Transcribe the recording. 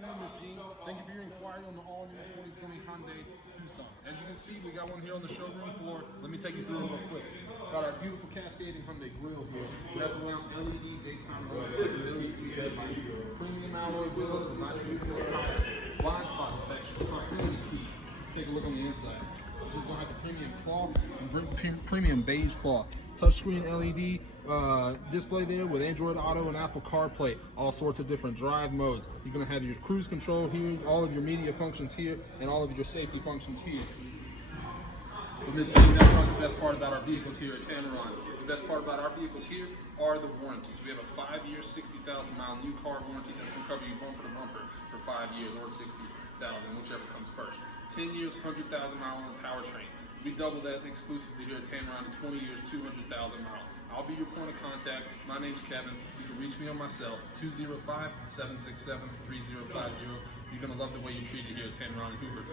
My name is Gene. Thank you for your inquiry on the all-new 2020 Hyundai Tucson. As you can see, we got one here on the showroom floor. Let me take you through it real quick. Got our beautiful cascading Hyundai grille here. Wraparound LED daytime lights, LED headlights, premium alloy wheels, and nice beautiful tires, blind spot detection, proximity key. Let's take a look on the inside. So we're going to have the premium cloth and premium beige cloth. Touchscreen LED display there with Android Auto and Apple CarPlay. All sorts of different drive modes. You're going to have your cruise control here, all of your media functions here, and all of your safety functions here. But Ms. Jean, that's not the best part about our vehicles here at Tameron. The best part about our vehicles here are the warranties. We have a 5-year, 60,000-mile new car warranty that's going to cover you bumper to bumper for 5 years or 60,000, whichever comes first. 10 years, 100,000-mile on the powertrain. We double that exclusively here at Tameron in 20 years, 200,000 miles. I'll be your point of contact. My name's Kevin. You can reach me on my cell, 205-767-3050. You're going to love the way you're treated here at Tameron Hoover.